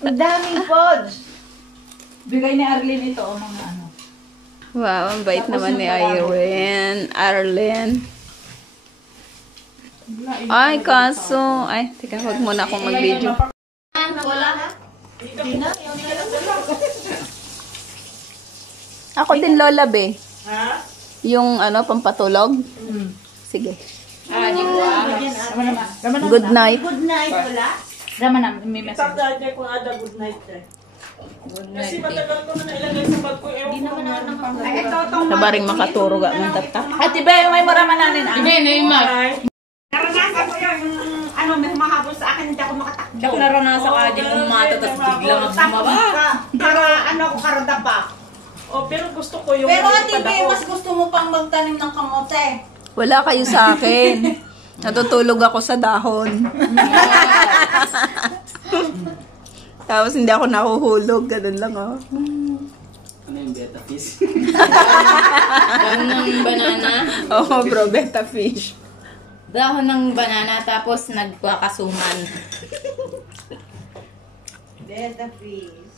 Ang daming pods. Bigay ni Arlene ito o mga ano. Wow, ang bait naman ni Irene. Arlene. Ay, kaso. Ay, teka, huwag muna akong mag-video. Ako din, Lola, be. Ha? Yung ano, pampatulog? Sige. Good night. Good night, wala? Rama na, may message. Tatay ko ada good night eh. Kasi matagal ko na ilagay sa bag ko. Hindi naman ako Nabaring makaturo ga ng tatak. At iba yung may marama nanin. Iba yun, yung mag. Naranasan ko yun, yung ano, may humahabol sa akin, hindi ako makatakbo. Siya kung naranasan ka, di umata, tapos biglang bumaba. Para ano ako karada pa. Oh, pero gusto ko yung... Pero Ate Bea, mas gusto mo pang magtanim ng kamote. Wala kayo sa akin. Natutulog ako sa dahon. Tapos hindi ako nahuhulog. Ganun lang, oh. Ano yung beta fish? Dahon ng banana. Oo, bro, beta fish. Dahon ng banana, tapos nagkakasuman. Beta fish.